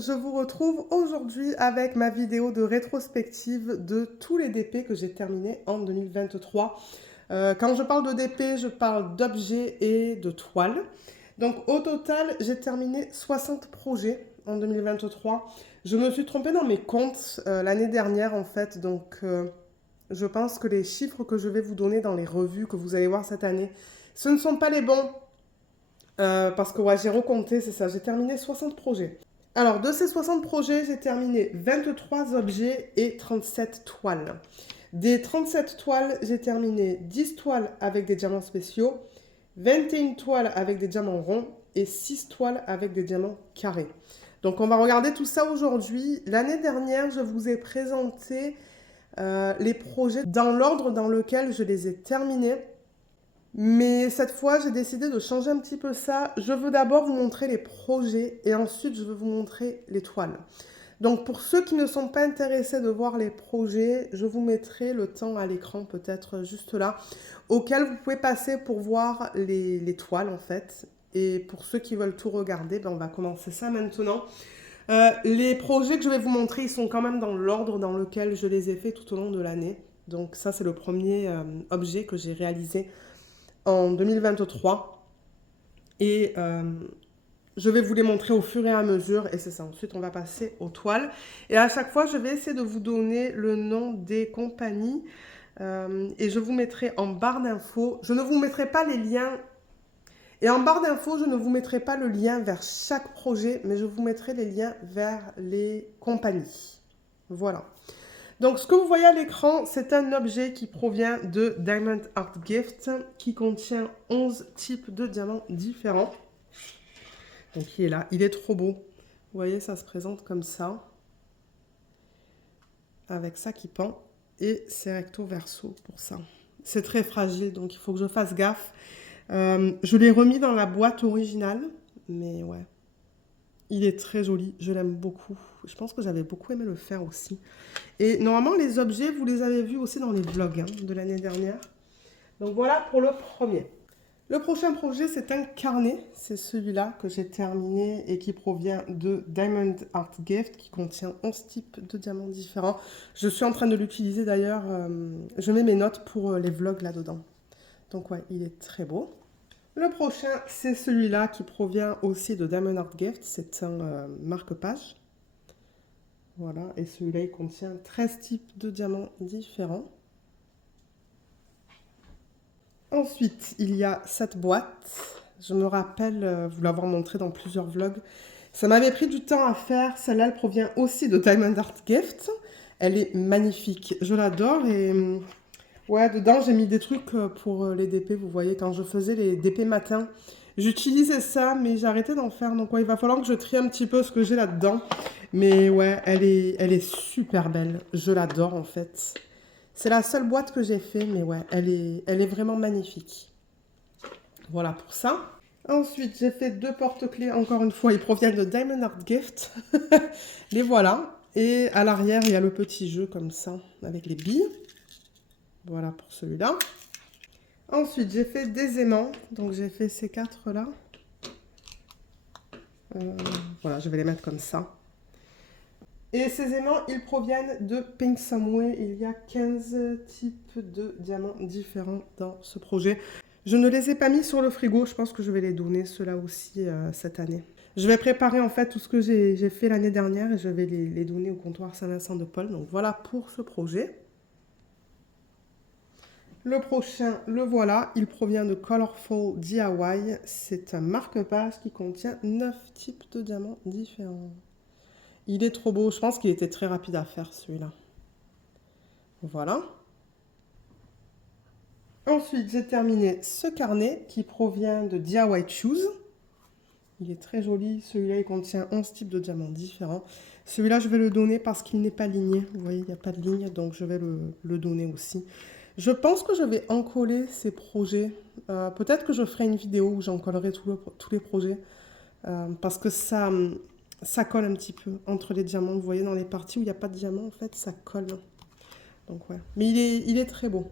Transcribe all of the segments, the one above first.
je vous retrouve aujourd'hui avec ma vidéo de rétrospective de tous les DP que j'ai terminés en 2023. Quand je parle de DP, je parle d'objets et de toiles. Donc au total, j'ai terminé 60 projets en 2023. Je me suis trompée dans mes comptes l'année dernière en fait, donc je pense que les chiffres que je vais vous donner dans les revues que vous allez voir cette année, ce ne sont pas les bons. Parce que ouais, j'ai recompté, c'est ça, j'ai terminé 60 projets. Alors, de ces 60 projets, j'ai terminé 23 objets et 37 toiles. Des 37 toiles, j'ai terminé 10 toiles avec des diamants spéciaux, 21 toiles avec des diamants ronds et 6 toiles avec des diamants carrés. Donc, on va regarder tout ça aujourd'hui. L'année dernière, je vous ai présenté les projets dans l'ordre dans lequel je les ai terminés. Mais cette fois, j'ai décidé de changer un petit peu ça. Je veux d'abord vous montrer les projets et ensuite je veux vous montrer les toiles. Donc pour ceux qui ne sont pas intéressés de voir les projets, je vous mettrai le temps à l'écran peut-être juste là, auquel vous pouvez passer pour voir les toiles en fait. Et pour ceux qui veulent tout regarder, ben on va commencer ça maintenant. Les projets que je vais vous montrer, ils sont quand même dans l'ordre dans lequel je les ai fait tout au long de l'année. Donc ça, c'est le premier objet que j'ai réalisé en 2023 et je vais vous les montrer au fur et à mesure et c'est ça. Ensuite, on va passer aux toiles et à chaque fois, je vais essayer de vous donner le nom des compagnies et je vous mettrai en barre d'infos. Je ne vous mettrai pas les liens et en barre d'infos, je ne vous mettrai pas le lien vers chaque projet, mais je vous mettrai les liens vers les compagnies. Voilà. Donc, ce que vous voyez à l'écran, c'est un objet qui provient de Diamond Art Gift, qui contient 11 types de diamants différents. Donc, il est là. Il est trop beau. Vous voyez, ça se présente comme ça. Avec ça qui pend. Et c'est recto verso pour ça. C'est très fragile, donc il faut que je fasse gaffe. Je l'ai remis dans la boîte originale, mais ouais. Il est très joli, je l'aime beaucoup. Je pense que j'avais beaucoup aimé le faire aussi. Et normalement, les objets, vous les avez vus aussi dans les vlogs de l'année dernière. Donc voilà pour le premier. Le prochain projet, c'est un carnet. C'est celui-là que j'ai terminé et qui provient de Diamond Art Gift, qui contient 11 types de diamants différents. Je suis en train de l'utiliser d'ailleurs. Je mets mes notes pour les vlogs là-dedans. Donc ouais, il est très beau. Le prochain, c'est celui-là qui provient aussi de Diamond Art Gift. C'est un marque-page. Voilà, et celui-là, il contient 13 types de diamants différents. Ensuite, il y a cette boîte. Je me rappelle vous l'avoir montré dans plusieurs vlogs. Ça m'avait pris du temps à faire. Celle-là, elle provient aussi de Diamond Art Gift. Elle est magnifique. Je l'adore et... ouais, dedans, j'ai mis des trucs pour les DP. Vous voyez, quand je faisais les DP matin, j'utilisais ça, mais j'ai arrêté d'en faire. Donc, ouais, il va falloir que je trie un petit peu ce que j'ai là-dedans. Mais ouais, elle est super belle. Je l'adore, en fait. C'est la seule boîte que j'ai fait, mais ouais, elle est vraiment magnifique. Voilà pour ça. Ensuite, j'ai fait deux porte-clés. Encore une fois, ils proviennent de Diamond Art Gift. Les voilà. Et à l'arrière, il y a le petit jeu comme ça, avec les billes. Voilà pour celui-là. Ensuite, j'ai fait des aimants. Donc, j'ai fait ces quatre-là. Voilà, je vais les mettre comme ça. Et ces aimants, ils proviennent de Pink Samway. Il y a 15 types de diamants différents dans ce projet. Je ne les ai pas mis sur le frigo. Je pense que je vais les donner, ceux-là aussi, cette année. Je vais préparer en fait tout ce que j'ai fait l'année dernière et je vais les donner au comptoir Saint-Vincent-de-Paul. Donc, voilà pour ce projet. Le prochain, le voilà, il provient de Colorful DIY. C'est un marque-page qui contient 9 types de diamants différents. Il est trop beau, je pense qu'il était très rapide à faire celui-là. Voilà. Ensuite, j'ai terminé ce carnet qui provient de DIY Choose. Il est très joli, celui-là il contient 11 types de diamants différents. Celui-là, je vais le donner parce qu'il n'est pas ligné. Vous voyez, il n'y a pas de ligne, donc je vais le donner aussi. Je pense que je vais encoller ces projets. Peut-être que je ferai une vidéo où j'encollerai tous les projets. Parce que ça colle un petit peu entre les diamants. Vous voyez, dans les parties où il n'y a pas de diamant, en fait, ça colle. Donc ouais. Mais il est très beau.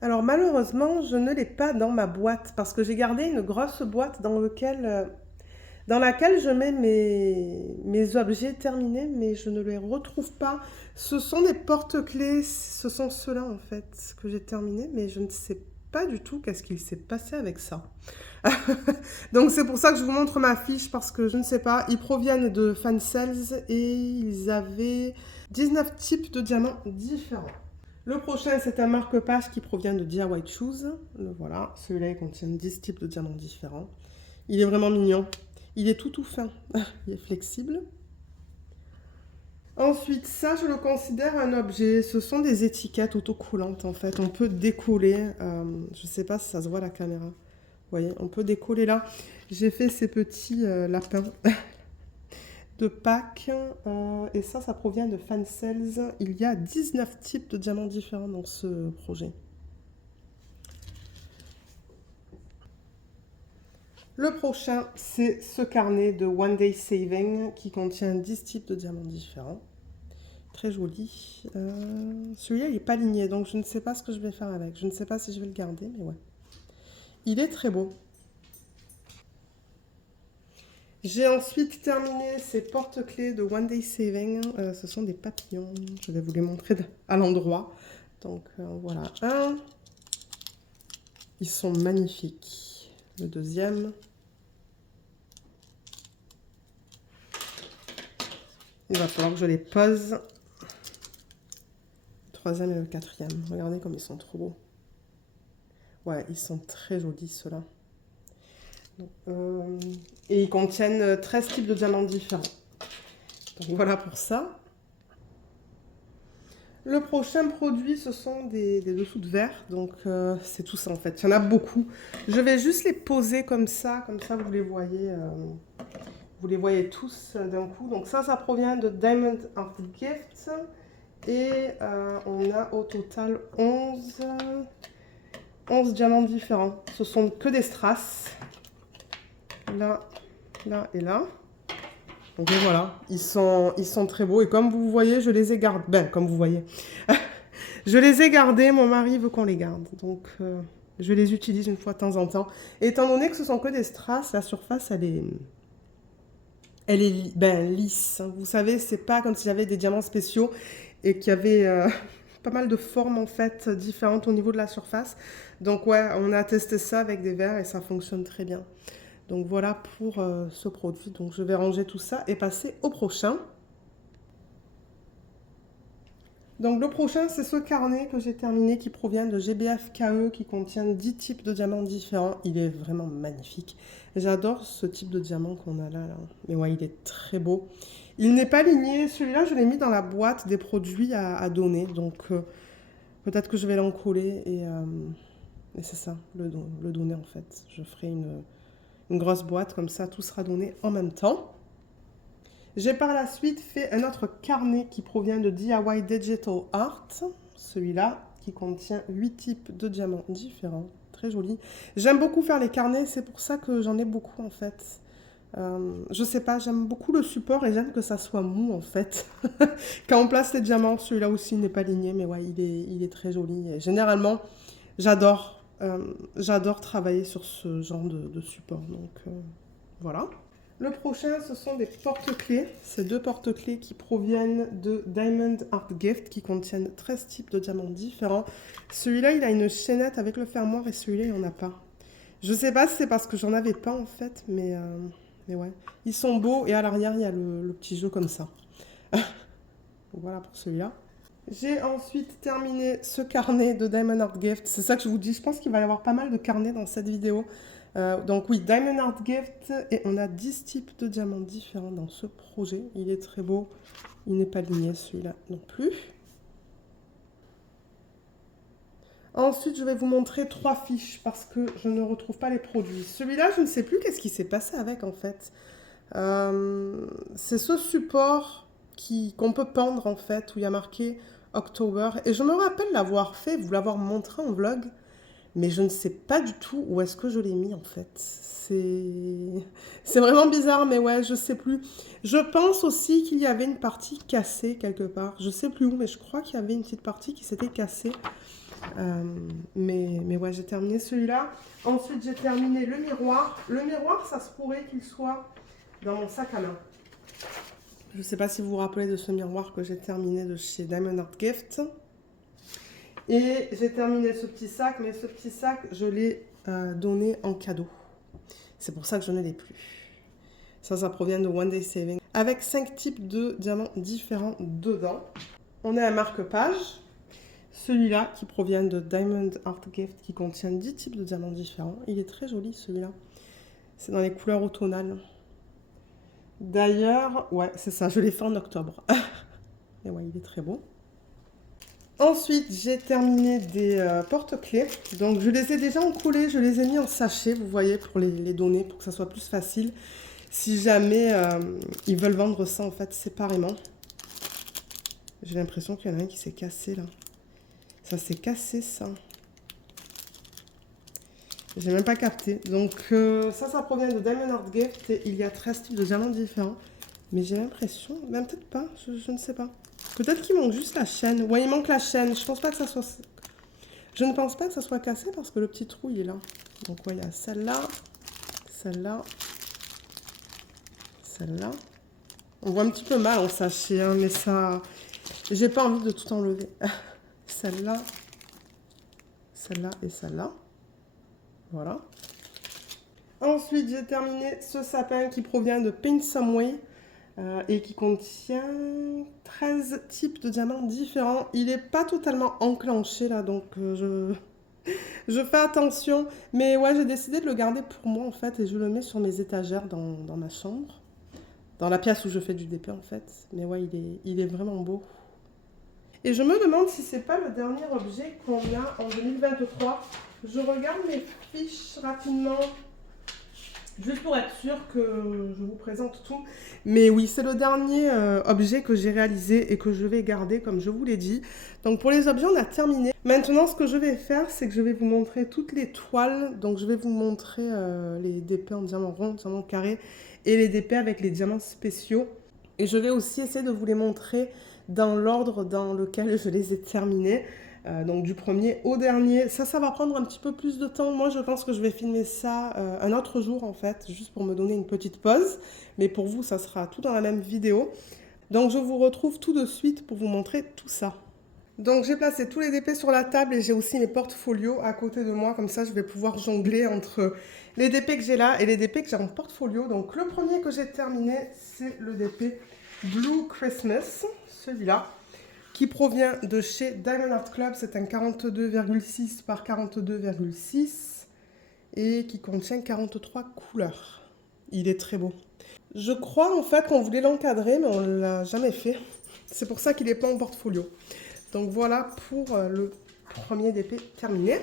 Alors malheureusement, je ne l'ai pas dans ma boîte parce que j'ai gardé une grosse boîte dans laquelle dans laquelle je mets mes objets terminés, mais je ne les retrouve pas. Ce sont des porte-clés, ce sont ceux-là en fait que j'ai terminés, mais je ne sais pas du tout qu'est-ce qu'il s'est passé avec ça. Donc c'est pour ça que je vous montre ma fiche, parce que je ne sais pas. Ils proviennent de Fansales et ils avaient 19 types de diamants différents. Le prochain, c'est un marque-page qui provient de DIY Choose. Le voilà, celui-là, il contient 10 types de diamants différents. Il est vraiment mignon. Il est tout fin. Il est flexible. Ensuite, ça, je le considère un objet. Ce sont des étiquettes autocollantes, en fait. On peut décoller. Je ne sais pas si ça se voit à la caméra. Vous voyez, on peut décoller là. J'ai fait ces petits lapins de Pâques. Et ça provient de Fansales. Il y a 19 types de diamants différents dans ce projet. Le prochain, c'est ce carnet de One Day Saving qui contient 10 types de diamants différents. Très joli. Celui-là, il n'est pas ligné, donc je ne sais pas ce que je vais faire avec. Je ne sais pas si je vais le garder, mais ouais. Il est très beau. J'ai ensuite terminé ces porte-clés de One Day Saving. Ce sont des papillons. Je vais vous les montrer à l'endroit. Donc voilà un. Ils sont magnifiques. Le deuxième. Il va falloir que je les pose. Le troisième et le quatrième. Regardez comme ils sont trop beaux. Ouais, ils sont très jolis ceux-là. Et ils contiennent 13 types de diamants différents. Donc voilà pour ça. Le prochain produit, ce sont des dessous de verre. Donc c'est tout ça en fait. Il y en a beaucoup. Je vais juste les poser comme ça vous les voyez. Vous les voyez tous d'un coup. Donc ça provient de Diamond Art Gift. Et on a au total 11 diamants différents. Ce sont que des strass. Là, là et là. Donc voilà, ils sont très beaux. Et comme vous voyez, je les ai gardés. Ben, comme vous voyez. Je les ai gardés. Mon mari veut qu'on les garde. Donc je les utilise une fois de temps en temps. Et étant donné que ce sont que des strass, la surface, elle est lisse. Vous savez, c'est pas comme si j'avais des diamants spéciaux et qu'il y avait pas mal de formes en fait différentes au niveau de la surface. Donc ouais, on a testé ça avec des verres et ça fonctionne très bien. Donc voilà pour ce produit. Donc je vais ranger tout ça et passer au prochain. Donc le prochain, c'est ce carnet que j'ai terminé qui provient de GBF KE qui contient 10 types de diamants différents. Il est vraiment magnifique. J'adore ce type de diamant qu'on a là. Mais ouais, il est très beau. Il n'est pas ligné. Celui-là, je l'ai mis dans la boîte des produits à donner. Donc peut-être que je vais l'encoller et c'est ça, le donner en fait. Je ferai une grosse boîte comme ça, tout sera donné en même temps. J'ai par la suite fait un autre carnet qui provient de DIY Digital Art. Celui-là qui contient 8 types de diamants différents. Très joli. J'aime beaucoup faire les carnets, c'est pour ça que j'en ai beaucoup en fait. Je sais pas, j'aime beaucoup le support et j'aime que ça soit mou en fait. Quand on place les diamants, celui-là aussi n'est pas ligné, mais ouais, il est très joli. Et généralement, j'adore travailler sur ce genre de support. Donc voilà. Le prochain, ce sont des porte-clés. Ces deux porte-clés qui proviennent de Diamond Art Gift, qui contiennent 13 types de diamants différents. Celui-là, il a une chaînette avec le fermoir et celui-là, il n'y en a pas. Je sais pas si c'est parce que j'en avais pas en fait, mais ouais. Ils sont beaux et à l'arrière, il y a le petit jeu comme ça. Voilà pour celui-là. J'ai ensuite terminé ce carnet de Diamond Art Gift. C'est ça que je vous dis, je pense qu'il va y avoir pas mal de carnets dans cette vidéo. Donc oui, Diamond Art Gift, et on a 10 types de diamants différents dans ce projet. Il est très beau, il n'est pas ligné celui-là non plus. Ensuite, je vais vous montrer 3 fiches parce que je ne retrouve pas les produits. Celui-là, je ne sais plus qu'est-ce qui s'est passé avec en fait. C'est ce support qu'on peut pendre en fait, où il y a marqué October. Et je me rappelle l'avoir fait, vous l'avoir montré en vlog. Mais je ne sais pas du tout où est-ce que je l'ai mis en fait. C'est vraiment bizarre, mais ouais, je sais plus. Je pense aussi qu'il y avait une partie cassée quelque part. Je sais plus où, mais je crois qu'il y avait une petite partie qui s'était cassée. Mais ouais, j'ai terminé celui-là. Ensuite, j'ai terminé le miroir. Le miroir, ça se pourrait qu'il soit dans mon sac à main. Je ne sais pas si vous vous rappelez de ce miroir que j'ai terminé de chez Diamond Art Gift. Et j'ai terminé ce petit sac, mais ce petit sac, je l'ai donné en cadeau. C'est pour ça que je ne l'ai plus. Ça provient de One Day Saving. Avec 5 types de diamants différents dedans. On a un marque-page. Celui-là qui provient de Diamond Art Gift qui contient 10 types de diamants différents. Il est très joli celui-là. C'est dans les couleurs automnales. D'ailleurs, ouais, c'est ça, je l'ai fait en octobre. Et ouais, il est très beau. Ensuite, j'ai terminé des porte-clés. Donc, je les ai déjà encollés, je les ai mis en sachet, vous voyez, pour les donner, pour que ça soit plus facile. Si jamais ils veulent vendre ça, en fait, séparément. J'ai l'impression qu'il y en a un qui s'est cassé, là. Ça s'est cassé, ça. J'ai même pas capté. Donc, ça provient de Diamond Art Gift. Et il y a 13 types de diamants différents. Mais j'ai l'impression... Ben, peut-être pas, je ne sais pas. Peut-être qu'il manque juste la chaîne. Ouais, il manque la chaîne. Je pense pas que ça soit... Je ne pense pas que ça soit cassé parce que le petit trou, il est là. Donc, ouais, il y a celle-là, celle-là, celle-là. On voit un petit peu mal en sachet, hein, mais ça... J'ai pas envie de tout enlever. Celle-là, celle-là et celle-là. Voilà. Ensuite, j'ai terminé ce sapin qui provient de Paint Some Way et qui contient 13 types de diamants différents. Il n'est pas totalement enclenché là, donc je fais attention. Mais ouais, j'ai décidé de le garder pour moi en fait et je le mets sur mes étagères dans ma chambre. Dans la pièce où je fais du DP en fait. Mais ouais, il est vraiment beau. Et je me demande si c'est pas le dernier objet qu'on a en 2023. Je regarde mes fiches rapidement, juste pour être sûr que je vous présente tout. Mais oui, c'est le dernier objet que j'ai réalisé et que je vais garder, comme je vous l'ai dit. Donc pour les objets, on a terminé. Maintenant, ce que je vais faire, c'est que je vais vous montrer toutes les toiles. Donc je vais vous montrer les DP en diamant rond, diamant carré et les DP avec les diamants spéciaux. Et je vais aussi essayer de vous les montrer dans l'ordre dans lequel je les ai terminés. Donc du premier au dernier. Ça va prendre un petit peu plus de temps. Moi, je pense que je vais filmer ça un autre jour, en fait, juste pour me donner une petite pause. Mais pour vous, ça sera tout dans la même vidéo. Donc je vous retrouve tout de suite pour vous montrer tout ça. Donc j'ai placé tous les DP sur la table et j'ai aussi mes portfolios à côté de moi. Comme ça, je vais pouvoir jongler entre les DP que j'ai là et les DP que j'ai en portfolio. Donc le premier que j'ai terminé, c'est le DP Blue Christmas, celui-là, qui provient de chez Diamond Art Club. C'est un 42,6 par 42,6 et qui contient 43 couleurs. Il est très beau. Je crois en fait qu'on voulait l'encadrer, mais on ne l'a jamais fait. C'est pour ça qu'il n'est pas en portfolio. Donc voilà pour le premier DP terminé.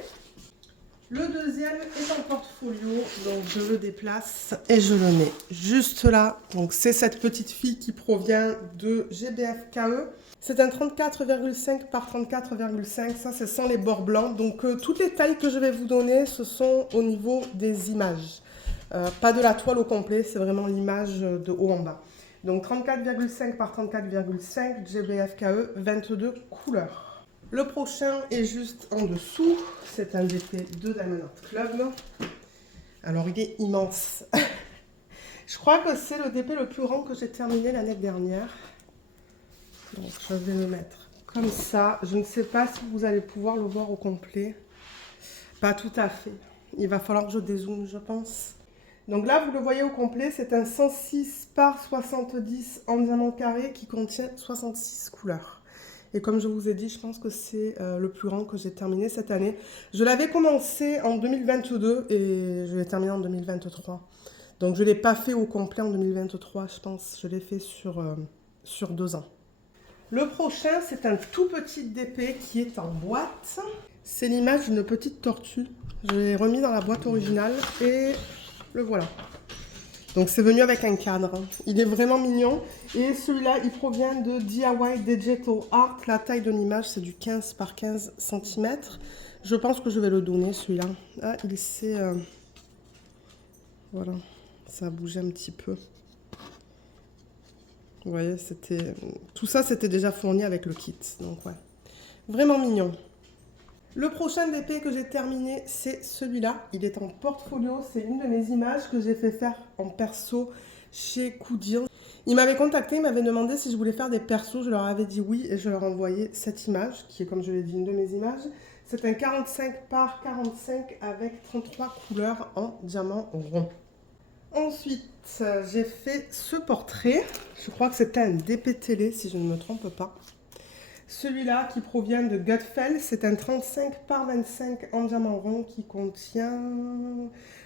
Le deuxième est en portfolio, donc je le déplace et je le mets juste là. Donc c'est cette petite fille qui provient de GBF-KE. C'est un 34,5 par 34,5, ça c'est sans les bords blancs. Donc toutes les tailles que je vais vous donner, ce sont au niveau des images. Pas de la toile au complet, c'est vraiment l'image de haut en bas. Donc 34,5 par 34,5, GBF-KE, 22 couleurs. Le prochain est juste en dessous, c'est un DP de Diamond Art Club. Alors il est immense. Je crois que c'est le DP le plus grand que j'ai terminé l'année dernière. Donc je vais le mettre comme ça. Je ne sais pas si vous allez pouvoir le voir au complet. Pas tout à fait. Il va falloir que je dézoome, je pense. Donc là, vous le voyez au complet, c'est un 106 par 70 en diamant carré qui contient 66 couleurs. Et comme je vous ai dit, je pense que c'est le plus grand que j'ai terminé cette année. Je l'avais commencé en 2022 et je l'ai terminé en 2023. Donc je ne l'ai pas fait au complet en 2023, je pense. Je l'ai fait sur 2 ans. Le prochain, c'est un tout petit DP qui est en boîte. C'est l'image d'une petite tortue. Je l'ai remis dans la boîte originale et le voilà. Donc c'est venu avec un cadre. Il est vraiment mignon. Et celui-là, il provient de DIY Digital Art. La taille de l'image, c'est du 15 par 15 cm. Je pense que je vais le donner, celui-là. Ah, il s'est... Voilà, ça a bougé un petit peu. Vous voyez, tout ça, c'était déjà fourni avec le kit. Donc ouais, vraiment mignon. Le prochain DP que j'ai terminé, c'est celui-là. Il est en portfolio. C'est une de mes images que j'ai fait faire en perso chez Koudir. Ils m'avaient contacté, ils m'avaient demandé si je voulais faire des persos. Je leur avais dit oui et je leur ai envoyé cette image, qui est, comme je l'ai dit, une de mes images. C'est un 45 par 45 avec 33 couleurs en diamant rond. Ensuite, j'ai fait ce portrait. Je crois que c'était un DP télé, si je ne me trompe pas. Celui-là qui provient de Gutfeld, c'est un 35 par 25 en diamant rond qui contient...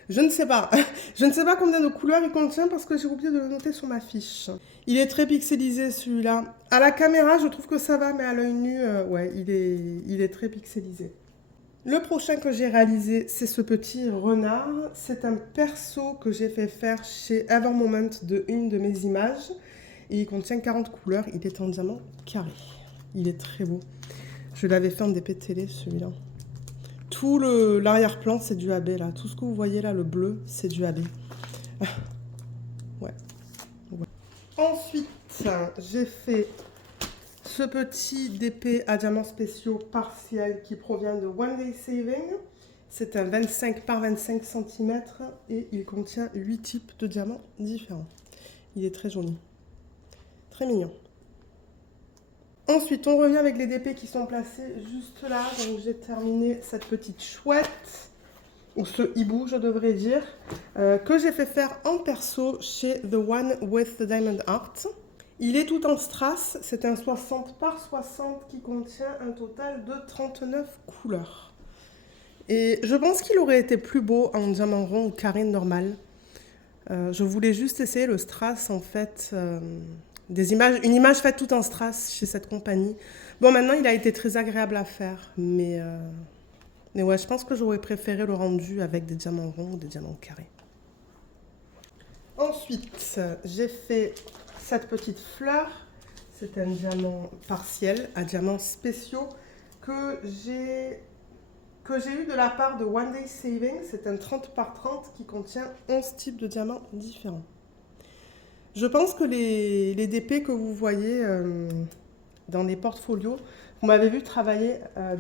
Je ne sais pas. Je ne sais pas combien de couleurs il contient parce que j'ai oublié de le noter sur ma fiche. Il est très pixelisé celui-là. À la caméra, je trouve que ça va, mais à l'œil nu, ouais, il est très pixelisé. Le prochain que j'ai réalisé, c'est ce petit renard. C'est un perso que j'ai fait faire chez Evermoment de une de mes images. Et il contient 40 couleurs. Il est en diamant carré. Il est très beau. Je l'avais fait en DP télé, celui-là. Tout l'arrière-plan, c'est du AB, là. Tout ce que vous voyez, là, le bleu, c'est du AB. Ouais. Ensuite, j'ai fait ce petit DP à diamants spéciaux partiel qui provient de One Day Saving. C'est un 25 par 25 cm et il contient 8 types de diamants différents. Il est très joli. Très mignon. Ensuite, on revient avec les DP qui sont placés juste là. Donc, j'ai terminé cette petite chouette, ou ce hibou, je devrais dire, que j'ai fait faire en perso chez The One with the Diamond Heart. Il est tout en strass. C'est un 60 par 60 qui contient un total de 39 couleurs. Et je pense qu'il aurait été plus beau en diamant rond ou carré normal. Je voulais juste essayer le strass, en fait... une image faite tout en strass chez cette compagnie. Bon, maintenant, il a été très agréable à faire, mais ouais, je pense que j'aurais préféré le rendu avec des diamants ronds ou des diamants carrés. Ensuite, j'ai fait cette petite fleur. C'est un diamant partiel à diamants spéciaux que j'ai eu de la part de One Day Saving. C'est un 30 par 30 qui contient 11 types de diamants différents. Je pense que les DP que vous voyez dans les portfolios, vous m'avez vu travailler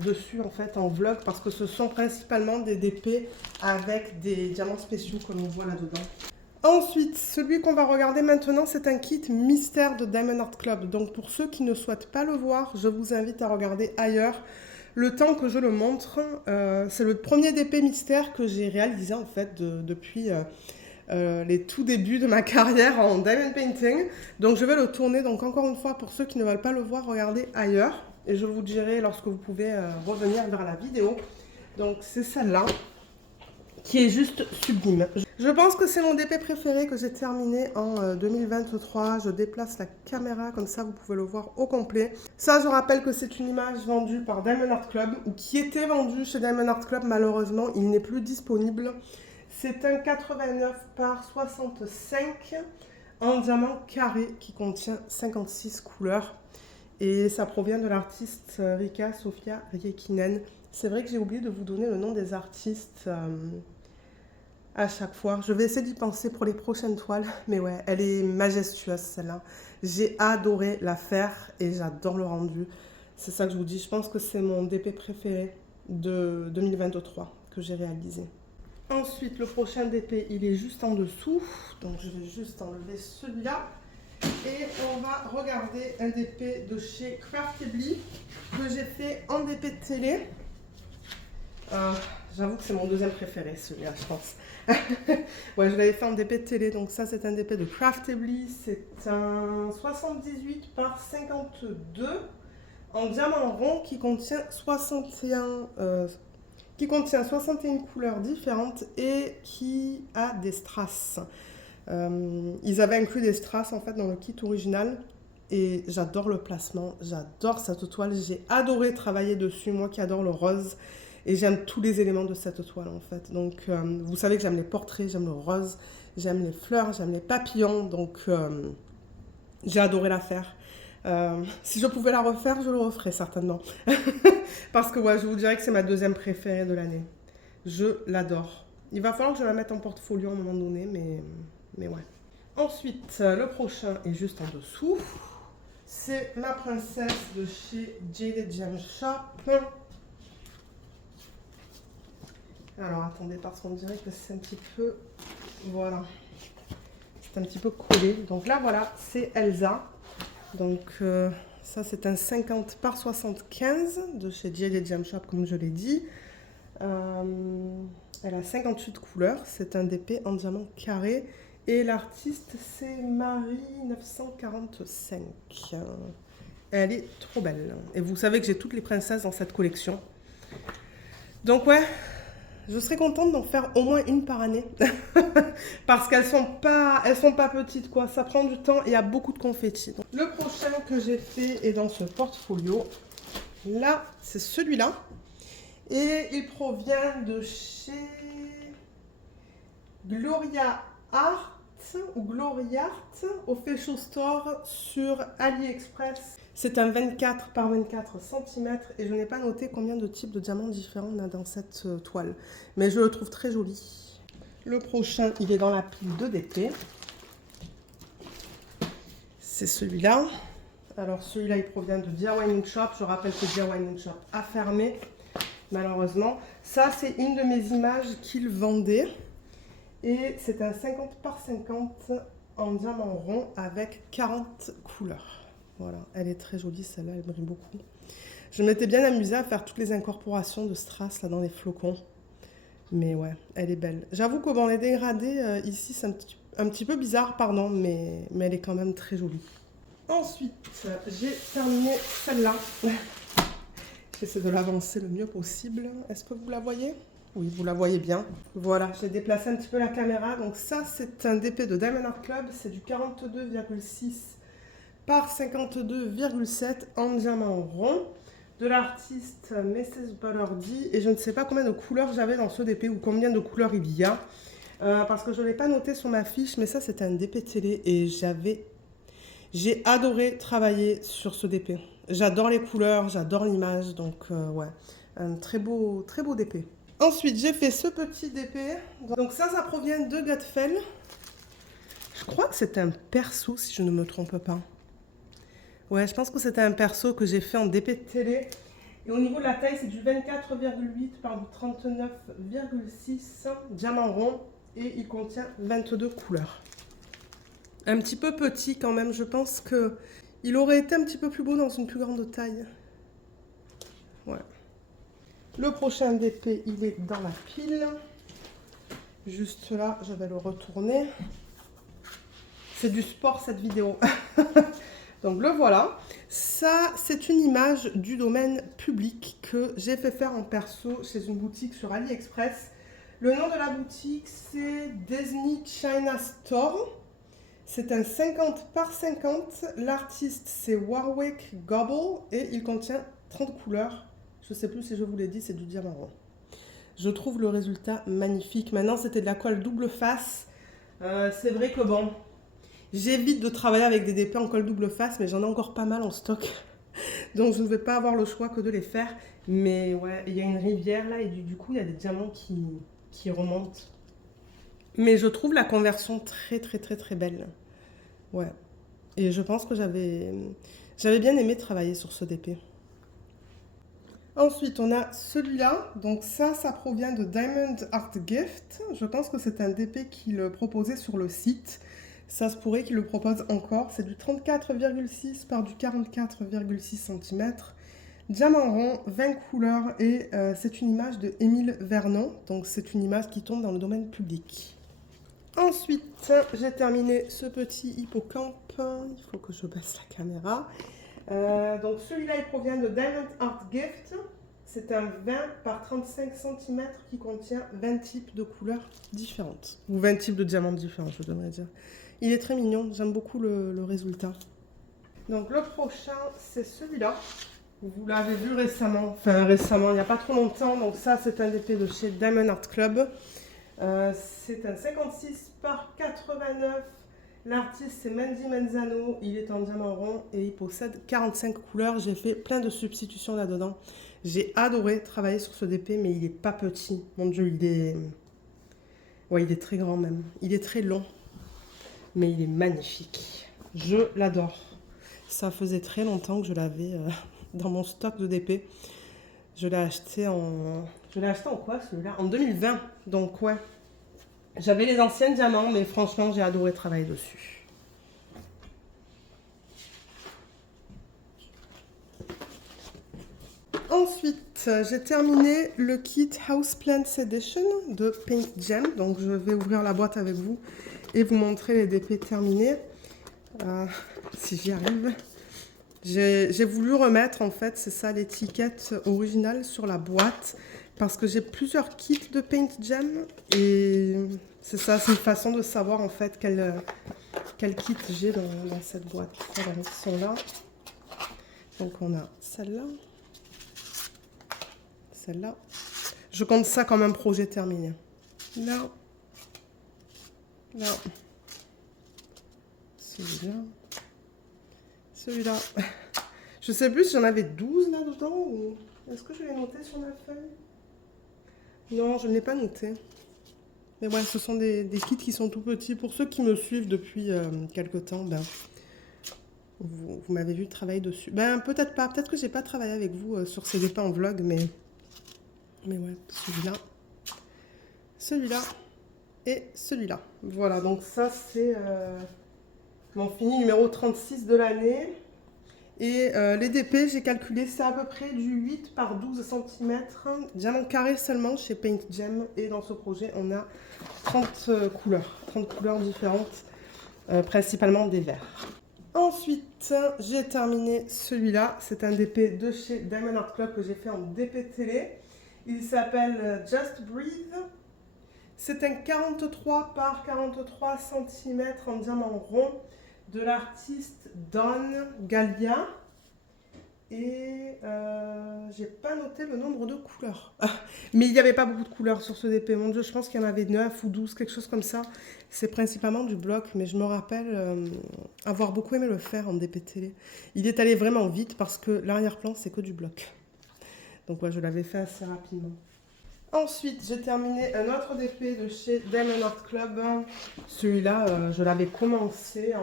dessus en fait en vlog parce que ce sont principalement des DP avec des diamants spéciaux comme on voit là-dedans. Ensuite, celui qu'on va regarder maintenant, c'est un kit mystère de Diamond Art Club. Donc pour ceux qui ne souhaitent pas le voir, je vous invite à regarder ailleurs. Le temps que je le montre, c'est le premier DP mystère que j'ai réalisé en fait depuis... les tout débuts de ma carrière en diamond painting. Donc je vais le tourner, donc encore une fois, pour ceux qui ne veulent pas le voir, regardez ailleurs. Et je vous dirai lorsque vous pouvez revenir vers la vidéo. Donc c'est celle-là, qui est juste sublime. Je pense que c'est mon DP préféré que j'ai terminé en 2023. Je déplace la caméra, comme ça vous pouvez le voir au complet. Ça, je rappelle que c'est une image vendue par Diamond Art Club, ou qui était vendue chez Diamond Art Club. Malheureusement, il n'est plus disponible. C'est un 89 par 65 en diamant carré qui contient 56 couleurs. Et ça provient de l'artiste Rika Sofia Riekinen. C'est vrai que j'ai oublié de vous donner le nom des artistes à chaque fois. Je vais essayer d'y penser pour les prochaines toiles. Mais ouais, elle est majestueuse celle-là. J'ai adoré la faire et j'adore le rendu. C'est ça que je vous dis. Je pense que c'est mon DP préféré de 2023 que j'ai réalisé. Ensuite, le prochain DP, il est juste en dessous. Donc, je vais juste enlever celui-là. Et on va regarder un DP de chez Craftedly que j'ai fait en DP de télé. J'avoue que c'est mon deuxième préféré, celui-là, je pense. Ouais, je l'avais fait en DP de télé. Donc, ça, c'est un DP de Craftedly. C'est un 78 par 52 en diamant rond qui contient 61... qui contient 61 couleurs différentes et qui a des strass. Ils avaient inclus des strass en fait dans le kit original et j'adore le placement, j'adore cette toile, j'ai adoré travailler dessus, moi qui adore le rose et j'aime tous les éléments de cette toile en fait. Donc vous savez que j'aime les portraits, j'aime le rose, j'aime les fleurs, j'aime les papillons, donc j'ai adoré la faire. Si je pouvais la refaire, je le referais certainement. Parce que ouais, je vous dirais que c'est ma deuxième préférée de l'année. Je l'adore. Il va falloir que je la mette en portfolio à un moment donné, mais ouais. Ensuite, le prochain est juste en dessous. C'est ma princesse de chez Jaded Gem Shop. Alors attendez, parce qu'on dirait que c'est un petit peu... Voilà. C'est un petit peu collé. Donc là, voilà, c'est Elsa. Donc ça, c'est un 50 par 75 de chez Jelly Jam Shop, comme je l'ai dit. Elle a 58 couleurs. C'est un DP en diamant carré. Et l'artiste, c'est Marie 945. Elle est trop belle. Et vous savez que j'ai toutes les princesses dans cette collection. Donc ouais, je serais contente d'en faire au moins une par année. Parce qu'elles sont pas petites, quoi. Ça prend du temps et il y a beaucoup de confettis. Donc, le prochain que j'ai fait est dans ce portfolio. Là, c'est celui-là. Et il provient de chez Gloria Art ou Gloriart au Fashion Store sur AliExpress. C'est un 24 par 24 cm et je n'ai pas noté combien de types de diamants différents on a dans cette toile. Mais je le trouve très joli. Le prochain, il est dans la pile de DP. C'est celui-là. Alors celui-là, il provient de Dear Wine Shop. Je rappelle que Dear Wine Shop a fermé, malheureusement. Ça, c'est une de mes images qu'il vendait. Et c'est un 50 par 50 en diamant rond avec 40 couleurs. Voilà, elle est très jolie celle-là, elle brille beaucoup. Je m'étais bien amusée à faire toutes les incorporations de strass là dans les flocons. Mais ouais, elle est belle. J'avoue que bon, les dégradés ici, c'est un petit peu bizarre, pardon, mais elle est quand même très jolie. Ensuite, j'ai terminé celle-là. J'essaie de l'avancer le mieux possible. Est-ce que vous la voyez ? Oui, vous la voyez bien. Voilà, j'ai déplacé un petit peu la caméra. Donc ça, c'est un DP de Diamond Art Club. C'est du 42,6 par 52,7 en diamant rond. De l'artiste Mrs. Ballardy. Et je ne sais pas combien de couleurs j'avais dans ce DP ou combien de couleurs il y a. Parce que je ne l'ai pas noté sur ma fiche. Mais ça, c'est un DP télé. Et j'ai adoré travailler sur ce DP. J'adore les couleurs, j'adore l'image. Donc ouais, un très beau DP. Ensuite, j'ai fait ce petit DP. Donc ça provient de Gutfeld. Je crois que c'est un perso, si je ne me trompe pas. Ouais, je pense que c'était un perso que j'ai fait en DP de télé. Et au niveau de la taille, c'est du 24,8 par du 39,6 diamant rond. Et il contient 22 couleurs. Un petit peu petit quand même. Je pense qu'il aurait été un petit peu plus beau dans une plus grande taille. Ouais. Le prochain DP, il est dans la pile. Juste là, je vais le retourner. C'est du sport cette vidéo. Donc le voilà. Ça, c'est une image du domaine public que j'ai fait faire en perso chez une boutique sur AliExpress. Le nom de la boutique, c'est Disney China Store. C'est un 50 par 50. L'artiste, c'est Warwick Gobble et il contient 30 couleurs. Je ne sais plus si je vous l'ai dit, c'est du diamant rond. Je trouve le résultat magnifique. Maintenant, c'était de la colle double face. C'est vrai que bon, j'évite de travailler avec des DP en colle double face, mais j'en ai encore pas mal en stock. Donc, je ne vais pas avoir le choix que de les faire. Mais ouais, il y a une rivière là et du coup, il y a des diamants qui remontent. Mais je trouve la conversion très belle. Ouais. Et je pense que j'avais bien aimé travailler sur ce DP. Ensuite, on a celui-là. Donc ça provient de Diamond Art Gift. Je pense que c'est un DP qu'il proposait sur le site. Ça se pourrait qu'il le propose encore. C'est du 34,6 par du 44,6 cm. Diamant rond, 20 couleurs. Et c'est une image de Émile Vernon. Donc c'est une image qui tombe dans le domaine public. Ensuite, j'ai terminé ce petit hippocampe. Il faut que je baisse la caméra. Donc celui-là, il provient de Diamond Art Gift. C'est un 20 par 35 cm qui contient 20 types de couleurs différentes. Ou 20 types de diamants différents, je devrais dire. Il est très mignon, j'aime beaucoup le résultat. Donc le prochain, c'est celui-là. Vous l'avez vu récemment, enfin récemment, il n'y a pas trop longtemps. Donc ça, c'est un DP de chez Diamond Art Club. C'est un 56 par 89. L'artiste, c'est Mandy Manzano. Il est en diamant rond et il possède 45 couleurs. J'ai fait plein de substitutions là-dedans. J'ai adoré travailler sur ce DP, mais il n'est pas petit. Mon Dieu, ouais, il est très grand même. Il est très long, mais il est magnifique. Je l'adore. Ça faisait très longtemps que je l'avais dans mon stock de DP. Je l'ai acheté en quoi celui-là? En 2020. Donc ouais. J'avais les anciens diamants, mais franchement, j'ai adoré travailler dessus. Ensuite, j'ai terminé le kit Houseplants Edition de Paint Gem. Donc, je vais ouvrir la boîte avec vous et vous montrer les DP terminés. Si j'y arrive. J'ai voulu remettre, en fait, c'est ça, l'étiquette originale sur la boîte. Parce que j'ai plusieurs kits de Paint Gem. Et c'est ça, c'est une façon de savoir, en fait, quel kit j'ai dans cette boîte. Alors, ils sont là. Donc, on a celle-là. Celle-là. Je compte ça comme un projet terminé. Là. Là. Celui-là. Celui-là. Je sais plus si j'en avais 12 là-dedans ou... Est-ce que je l'ai noté sur ma feuille? Non, je ne l'ai pas noté. Mais ouais, ce sont des kits qui sont tout petits. Pour ceux qui me suivent depuis quelques temps, ben, vous m'avez vu travailler dessus. Ben, peut-être pas. Peut-être que j'ai pas travaillé avec vous sur ces dépêts en vlog, mais ouais, celui-là. Celui-là. Et celui-là. Voilà, donc ça c'est mon fini numéro 36 de l'année. Et les DP, j'ai calculé, c'est à peu près du 8 par 12 cm, diamant carré seulement chez Paint Gem. Et dans ce projet, on a 30 couleurs différentes, principalement des verts. Ensuite, j'ai terminé celui-là. C'est un DP de chez Diamond Art Club que j'ai fait en DP télé. Il s'appelle Just Breathe. C'est un 43 par 43 cm en diamant rond de l'artiste Don Gallia. Et j'ai pas noté le nombre de couleurs. Mais il n'y avait pas beaucoup de couleurs sur ce DP. Mon Dieu, je pense qu'il y en avait 9 ou 12, quelque chose comme ça. C'est principalement du bloc, mais je me rappelle avoir beaucoup aimé le faire en DP télé. Il est allé vraiment vite parce que l'arrière-plan, c'est que du bloc. Donc ouais, je l'avais fait assez rapidement. Ensuite, j'ai terminé un autre DP de chez Diamond Art Club. Celui-là, je l'avais commencé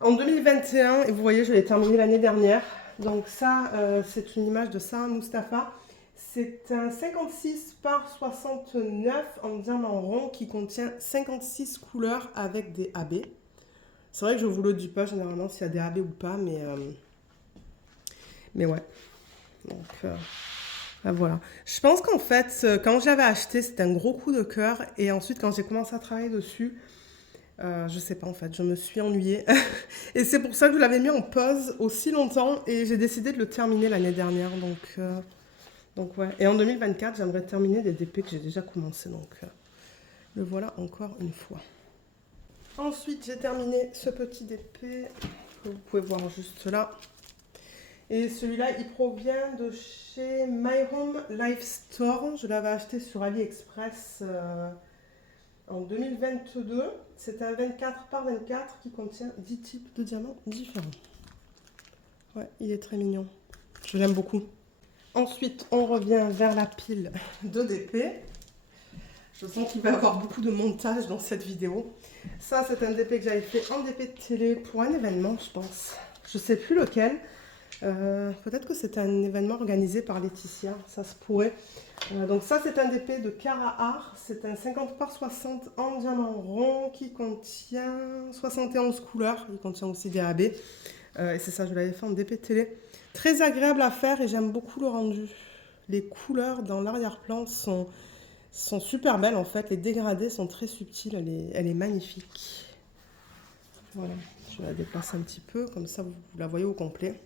en 2021 et vous voyez, je l'ai terminé l'année dernière. Donc ça, c'est une image de Sarah Mustafa. C'est un 56 par 69 en diamant rond qui contient 56 couleurs avec des AB. C'est vrai que je vous le dis pas généralement s'il y a des AB ou pas, mais ouais. Donc... voilà. Je pense qu'en fait, quand j'avais acheté, c'était un gros coup de cœur. Et ensuite, quand j'ai commencé à travailler dessus, je sais pas en fait, je me suis ennuyée. Et c'est pour ça que je l'avais mis en pause aussi longtemps. Et j'ai décidé de le terminer l'année dernière. Donc ouais. Et en 2024, j'aimerais terminer des DP que j'ai déjà commencé. Donc le voilà encore une fois. Ensuite, j'ai terminé ce petit DP que vous pouvez voir juste là. Et celui-là, il provient de chez My Home Life Store. Je l'avais acheté sur AliExpress en 2022. C'est un 24 par 24 qui contient 10 types de diamants différents. Ouais, il est très mignon. Je l'aime beaucoup. Ensuite, on revient vers la pile de DP. Je sens qu'il va y avoir beaucoup de montage dans cette vidéo. Ça, c'est un DP que j'avais fait en DP de télé pour un événement, je pense. Je ne sais plus lequel. Peut-être que c'est un événement organisé par Laetitia, ça se pourrait. Donc ça, c'est un DP de Cara Art. C'est un 50 par 60 en diamant rond qui contient 71 couleurs. Il contient aussi des AB. Et c'est ça, je l'avais fait en DP télé. Très agréable à faire et j'aime beaucoup le rendu. Les couleurs dans l'arrière-plan sont super belles en fait. Les dégradés sont très subtils. Elle est magnifique. Voilà, je la déplace un petit peu, comme ça vous la voyez au complet.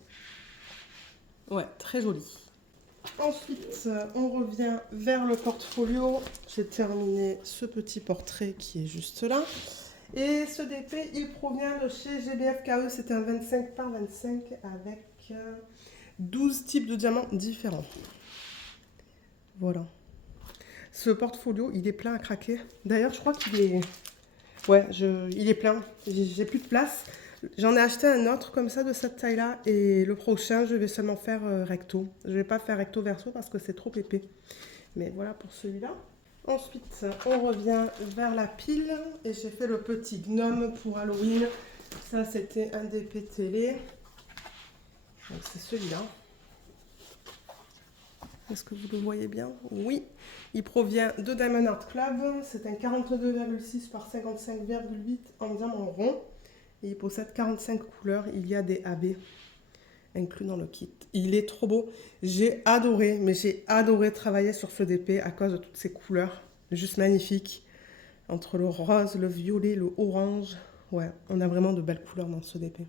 Ouais, très joli. Ensuite, on revient vers le portfolio. J'ai terminé ce petit portrait qui est juste là. Et ce DP, il provient de chez GBFKE. C'est un 25 par 25 avec 12 types de diamants différents. Voilà. Ce portfolio, il est plein à craquer. D'ailleurs, je crois qu'il est... Ouais, il est plein. J'ai plus de place. J'en ai acheté un autre comme ça de cette taille-là et le prochain, je vais seulement faire recto. Je ne vais pas faire recto verso parce que c'est trop épais. Mais voilà pour celui-là. Ensuite, on revient vers la pile et j'ai fait le petit gnome pour Halloween. Ça, c'était un DP télé. Donc, c'est celui-là. Est-ce que vous le voyez bien? Oui. Il provient de Diamond Art Club. C'est un 42,6 par 55,8 en diamant rond. Et il possède 45 couleurs. Il y a des AB inclus dans le kit. Il est trop beau. J'ai adoré, mais j'ai adoré travailler sur ce DP à cause de toutes ces couleurs. Juste magnifique. Entre le rose, le violet, le orange. Ouais, on a vraiment de belles couleurs dans ce DP.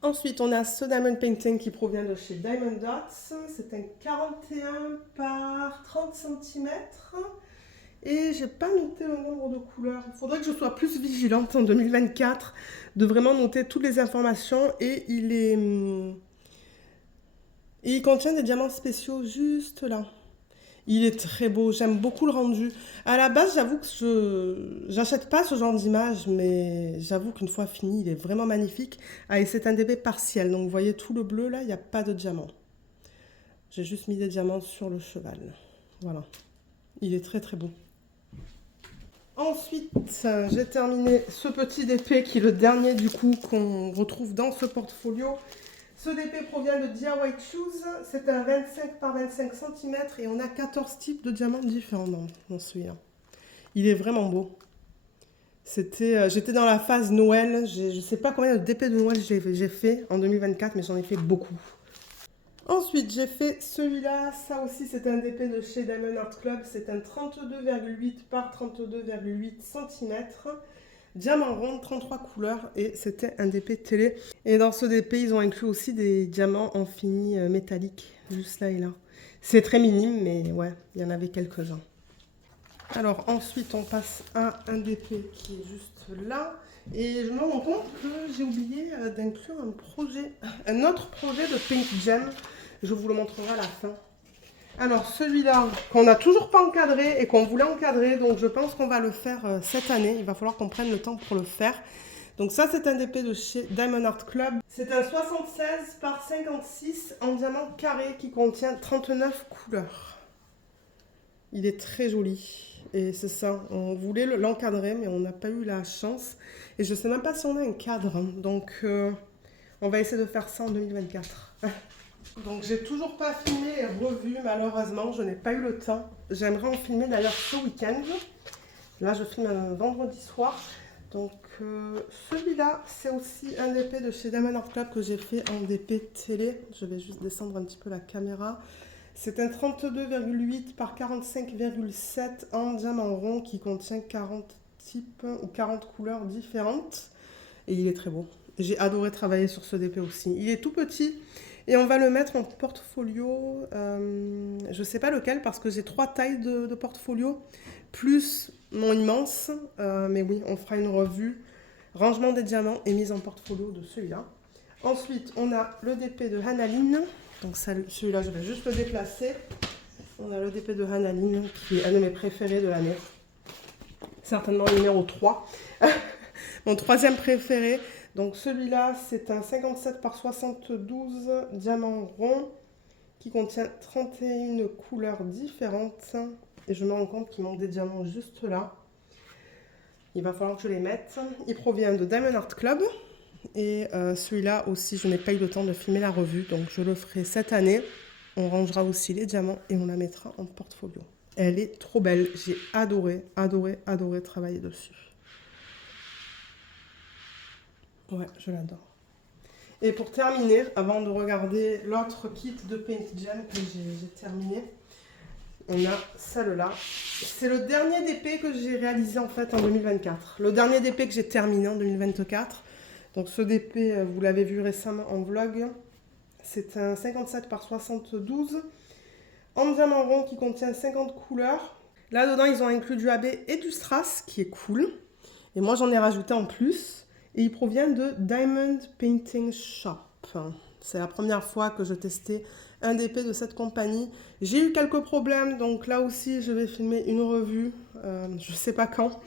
Ensuite, on a ce Diamond Painting qui provient de chez Diamond Dots. C'est un 41 par 30 cm. Et j'ai pas noté le nombre de couleurs. Il faudrait que je sois plus vigilante en 2024 de vraiment noter toutes les informations. Et il contient des diamants spéciaux juste là. Il est très beau, j'aime beaucoup le rendu. À la base, j'avoue que je n'achète pas ce genre d'image, mais j'avoue qu'une fois fini, il est vraiment magnifique. Ah, et c'est un DP partiel, donc vous voyez tout le bleu là, il n'y a pas de diamant. J'ai juste mis des diamants sur le cheval. Voilà, il est très très beau. Ensuite, j'ai terminé ce petit DP qui est le dernier du coup qu'on retrouve dans ce portfolio. Ce DP provient de DIY Shoes, c'est un 25 par 25 cm et on a 14 types de diamants différents dans celui-là. Il est vraiment beau. J'étais dans la phase Noël, je ne sais pas combien de DP de Noël j'ai fait en 2024, mais j'en ai fait beaucoup. Ensuite, j'ai fait celui-là, ça aussi c'est un DP de chez Diamond Art Club, c'est un 32,8 par 32,8 cm. Diamant rond, 33 couleurs et c'était un DP télé. Et dans ce DP, ils ont inclus aussi des diamants en fini métallique, juste là et là. C'est très minime, mais ouais, il y en avait quelques-uns. Alors ensuite, on passe à un DP qui est juste là. Et je me rends compte que j'ai oublié d'inclure un autre projet de Paint Gem. Je vous le montrerai à la fin. Alors celui-là, qu'on n'a toujours pas encadré et qu'on voulait encadrer, donc je pense qu'on va le faire cette année. Il va falloir qu'on prenne le temps pour le faire. Donc ça, c'est un DP de chez Diamond Art Club. C'est un 76 par 56 en diamant carré qui contient 39 couleurs. Il est très joli. Et c'est ça, on voulait l'encadrer, mais on n'a pas eu la chance. Et je ne sais même pas si on a un cadre. Donc on va essayer de faire ça en 2024. Donc j'ai toujours pas filmé et revu, malheureusement, je n'ai pas eu le temps. J'aimerais en filmer d'ailleurs ce week-end. Là je filme un vendredi soir. Donc celui-là, c'est aussi un DP de chez Diamond Art Club que j'ai fait en DP télé. Je vais juste descendre un petit peu la caméra. C'est un 32,8 par 45,7 en diamant rond qui contient 40 types ou 40 couleurs différentes. Et il est très beau. J'ai adoré travailler sur ce DP aussi. Il est tout petit. Et on va le mettre en portfolio, je ne sais pas lequel parce que j'ai 3 tailles de portfolio, plus mon immense, mais oui, on fera une revue, rangement des diamants et mise en portfolio de celui-là. Ensuite, on a le DP de Hanaline, donc celui-là je vais juste le déplacer. On a le DP de Hanaline qui est un de mes préférés de l'année, certainement le numéro 3, mon troisième préféré. Donc celui-là, c'est un 57 par 72 diamant rond qui contient 31 couleurs différentes. Et je me rends compte qu'il manque des diamants juste là. Il va falloir que je les mette. Il provient de Diamond Art Club. Et celui-là aussi, je n'ai pas eu le temps de filmer la revue. Donc je le ferai cette année. On rangera aussi les diamants et on la mettra en portfolio. Elle est trop belle. J'ai adoré, adoré, adoré travailler dessus. Ouais, je l'adore. Et pour terminer, avant de regarder l'autre kit de Paint Gem que j'ai terminé, on a celle-là. C'est le dernier DP que j'ai réalisé en fait en 2024. Le dernier DP que j'ai terminé en 2024. Donc ce DP, vous l'avez vu récemment en vlog. C'est un 57 par 72 en diamant rond qui contient 50 couleurs. Là-dedans, ils ont inclus du AB et du strass, qui est cool. Et moi, j'en ai rajouté en plus. Et il provient de Diamond Painting Shop. C'est la première fois que je testais un DP de cette compagnie. J'ai eu quelques problèmes, donc là aussi je vais filmer une revue. Je ne sais pas quand.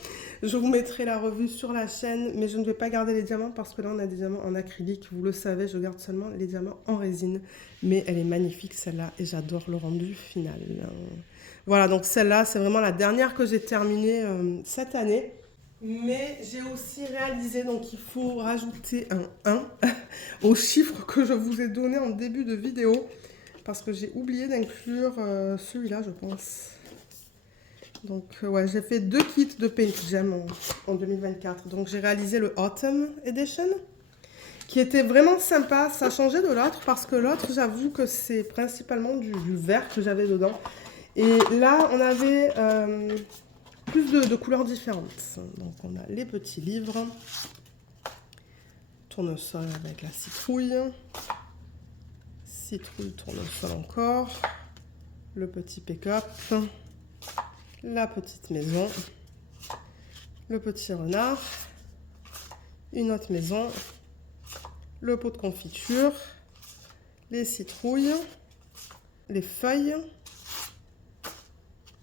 Je vous mettrai la revue sur la chaîne, mais je ne vais pas garder les diamants parce que là on a des diamants en acrylique. Vous le savez, je garde seulement les diamants en résine. Mais elle est magnifique celle-là et j'adore le rendu final. Voilà, donc celle-là c'est vraiment la dernière que j'ai terminée cette année. Mais j'ai aussi réalisé, donc il faut rajouter un 1 au chiffre que je vous ai donné en début de vidéo. parce que j'ai oublié d'inclure celui-là, je pense. Donc ouais, j'ai fait 2 kits de Paint Jam en 2024. Donc j'ai réalisé le Autumn Edition, qui était vraiment sympa. Ça changeait de l'autre, parce que l'autre, j'avoue que c'est principalement du vert que j'avais dedans. Et là, on avait plus de couleurs différentes. Donc on a les petits livres, tournesol avec la citrouille, citrouille, tournesol encore, le petit pick-up, la petite maison, le petit renard, une autre maison, le pot de confiture, les citrouilles, les feuilles,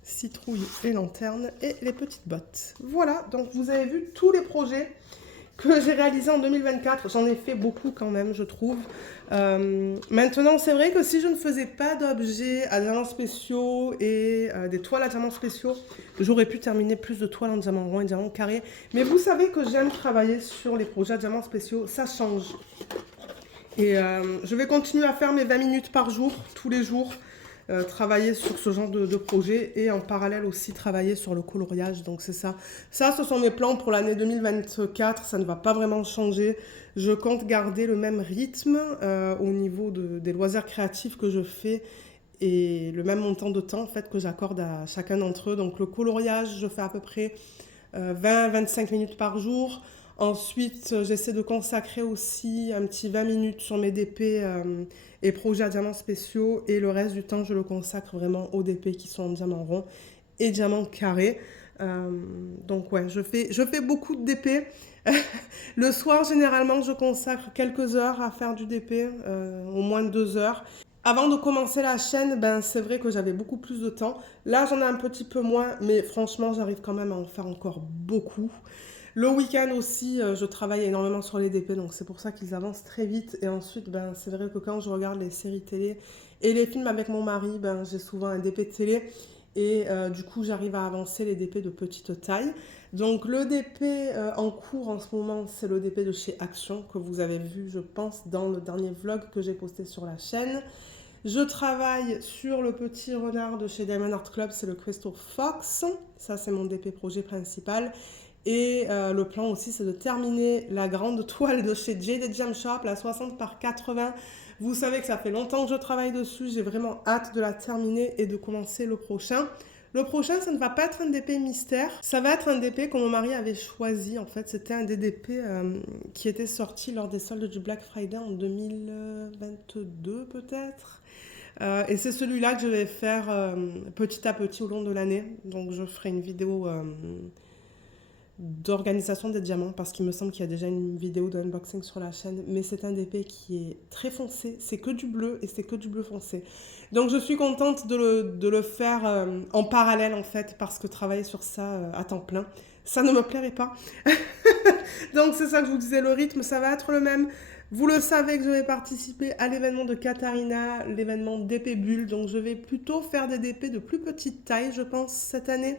citrouille et lanterne et les petites bottes. Voilà, donc vous avez vu tous les projets que j'ai réalisés en 2024. J'en ai fait beaucoup quand même, je trouve. Maintenant, c'est vrai que si je ne faisais pas d'objets à diamants spéciaux et des toiles à diamants spéciaux, j'aurais pu terminer plus de toiles en diamant rond et diamant carré. Mais vous savez que j'aime travailler sur les projets à diamants spéciaux, ça change. Et je vais continuer à faire mes 20 minutes par jour, tous les jours, travailler sur ce genre de projet et en parallèle aussi travailler sur le coloriage. Donc c'est ça. Ça, ce sont mes plans pour l'année 2024. Ça ne va pas vraiment changer. Je compte garder le même rythme au niveau des loisirs créatifs que je fais et le même montant de temps en fait, que j'accorde à chacun d'entre eux. Donc le coloriage, je fais à peu près 20-25 minutes par jour. Ensuite, j'essaie de consacrer aussi un petit 20 minutes sur mes DP et projets à diamants spéciaux. Et le reste du temps, je le consacre vraiment aux DP qui sont en diamant rond et diamant carré. Donc ouais, je fais beaucoup de DP. Le soir, généralement, je consacre quelques heures à faire du DP, au moins 2 heures. Avant de commencer la chaîne, ben, c'est vrai que j'avais beaucoup plus de temps. Là, j'en ai un petit peu moins, mais franchement, j'arrive quand même à en faire encore beaucoup. Le week-end aussi, je travaille énormément sur les DP, donc c'est pour ça qu'ils avancent très vite. Et ensuite, ben, c'est vrai que quand je regarde les séries télé et les films avec mon mari, ben, j'ai souvent un DP de télé. Et du coup, j'arrive à avancer les DP de petite taille. Donc le DP en cours en ce moment, c'est le DP de chez Action, que vous avez vu, je pense, dans le dernier vlog que j'ai posté sur la chaîne. Je travaille sur le petit renard de chez Diamond Art Club, c'est le Crystal Fox. Ça, c'est mon DP projet principal. Et le plan aussi, c'est de terminer la grande toile de chez Jaded Jam Shop, la 60 par 80. Vous savez que ça fait longtemps que je travaille dessus. J'ai vraiment hâte de la terminer et de commencer le prochain. Le prochain, ça ne va pas être un DP mystère. Ça va être un DP que mon mari avait choisi. En fait, c'était un des DP qui était sorti lors des soldes du Black Friday en 2022 peut-être. Et c'est celui-là que je vais faire petit à petit au long de l'année. Donc je ferai une vidéo d'organisation des diamants, parce qu'il me semble qu'il y a déjà une vidéo d'unboxing sur la chaîne, mais c'est un DP qui est très foncé, c'est que du bleu et c'est que du bleu foncé. Donc je suis contente de le faire en parallèle en fait, parce que travailler sur ça à temps plein, ça ne me plairait pas. Donc c'est ça que je vous disais, le rythme ça va être le même. Vous le savez que je vais participer à l'événement de Katarina, l'événement DP Bulle, donc je vais plutôt faire des DP de plus petite taille je pense cette année.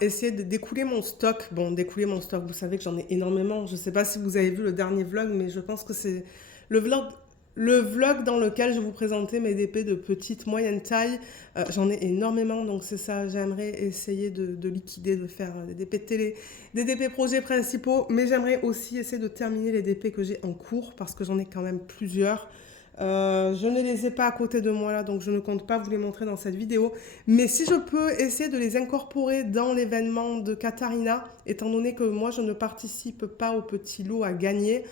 Essayer de découler mon stock. Bon, découler mon stock, vous savez que j'en ai énormément. Je ne sais pas si vous avez vu le dernier vlog, mais je pense que c'est le vlog dans lequel je vous présentais mes DP de petite, moyenne taille. J'en ai énormément, donc c'est ça. J'aimerais essayer de liquider, de faire des DP de télé, des DP projets principaux, mais j'aimerais aussi essayer de terminer les DP que j'ai en cours, parce que j'en ai quand même plusieurs. Je ne les ai pas à côté de moi là, donc je ne compte pas vous les montrer dans cette vidéo. Mais si je peux essayer de les incorporer dans l'événement de Katarina, étant donné que moi je ne participe pas au petit lot à gagner,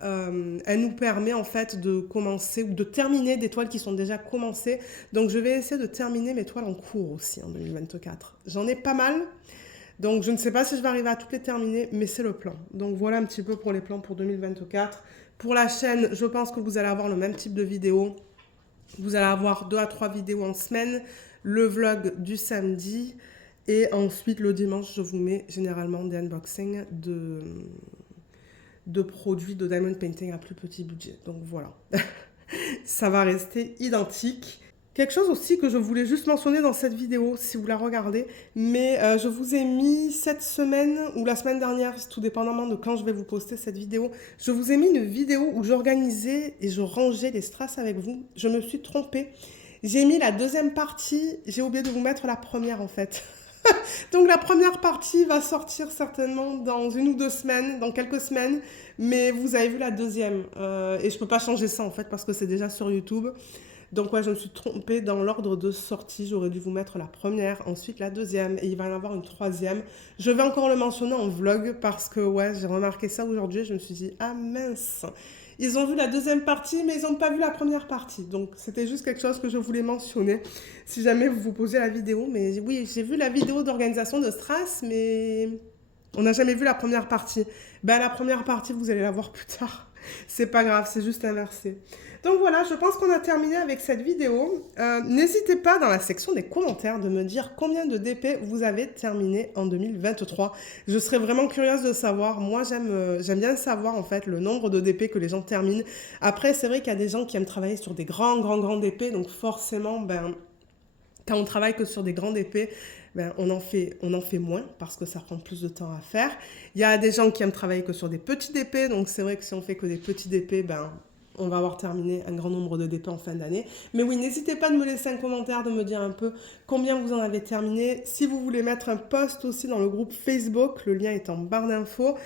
elle nous permet en fait de commencer ou de terminer des toiles qui sont déjà commencées. Donc je vais essayer de terminer mes toiles en cours aussi en 2024. J'en ai pas mal. Donc je ne sais pas si je vais arriver à toutes les terminer, mais c'est le plan. Donc voilà un petit peu pour les plans pour 2024. Pour la chaîne, je pense que vous allez avoir le même type de vidéo. Vous allez avoir 2 à 3 vidéos en semaine, le vlog du samedi et ensuite le dimanche, je vous mets généralement des unboxings de produits de diamond painting à plus petit budget. Donc voilà, ça va rester identique. Quelque chose aussi que je voulais juste mentionner dans cette vidéo, si vous la regardez, mais je vous ai mis cette semaine ou la semaine dernière, tout dépendamment de quand je vais vous poster cette vidéo, je vous ai mis une vidéo où j'organisais et je rangeais les strass avec vous. Je me suis trompée. J'ai mis la deuxième partie, j'ai oublié de vous mettre la première en fait. Donc la première partie va sortir certainement dans 1 ou 2 semaines, dans quelques semaines, mais vous avez vu la deuxième. Et je peux pas changer ça en fait parce que c'est déjà sur YouTube. Donc ouais, je me suis trompée dans l'ordre de sortie. J'aurais dû vous mettre la première, ensuite la deuxième, et il va y en avoir une troisième. Je vais encore le mentionner en vlog parce que ouais, j'ai remarqué ça aujourd'hui. Je me suis dit, ah mince, ils ont vu la deuxième partie, mais ils n'ont pas vu la première partie. Donc c'était juste quelque chose que je voulais mentionner. Si jamais vous vous posez la vidéo, mais oui, j'ai vu la vidéo d'organisation de Strass, mais on n'a jamais vu la première partie. Ben la première partie, vous allez la voir plus tard. C'est pas grave, c'est juste inversé. Donc voilà, je pense qu'on a terminé avec cette vidéo. N'hésitez pas dans la section des commentaires de me dire combien de DP vous avez terminé en 2023. Je serais vraiment curieuse de savoir. Moi, j'aime bien savoir en fait le nombre de DP que les gens terminent. Après, c'est vrai qu'il y a des gens qui aiment travailler sur des grands DP, donc forcément, ben, quand on travaille que sur des grandes épées, ben, on en fait moins parce que ça prend plus de temps à faire. Il y a des gens qui aiment travailler que sur des petites épées, donc c'est vrai que si on fait que des petites épées, ben, on va avoir terminé un grand nombre de DP en fin d'année. Mais oui, n'hésitez pas de me laisser un commentaire, de me dire un peu combien vous en avez terminé. Si vous voulez mettre un post aussi dans le groupe Facebook, le lien est en barre d'infos,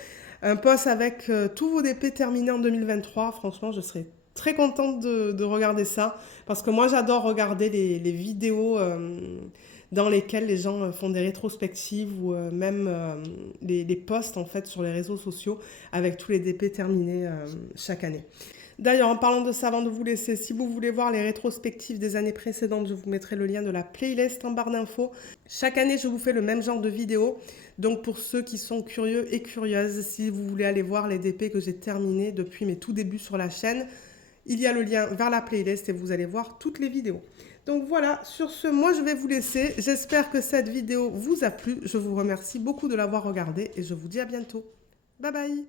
un post avec tous vos DP terminés en 2023, franchement, je serais très contente de regarder ça parce que moi j'adore regarder les vidéos dans lesquelles les gens font des rétrospectives ou même les posts en fait sur les réseaux sociaux avec tous les DP terminés chaque année. D'ailleurs, en parlant de ça, avant de vous laisser, si vous voulez voir les rétrospectives des années précédentes, je vous mettrai le lien de la playlist en barre d'infos. Chaque année, je vous fais le même genre de vidéo. Donc pour ceux qui sont curieux et curieuses, si vous voulez aller voir les DP que j'ai terminés depuis mes tout débuts sur la chaîne, il y a le lien vers la playlist et vous allez voir toutes les vidéos. Donc voilà, sur ce, moi je vais vous laisser. J'espère que cette vidéo vous a plu. Je vous remercie beaucoup de l'avoir regardée et je vous dis à bientôt. Bye bye!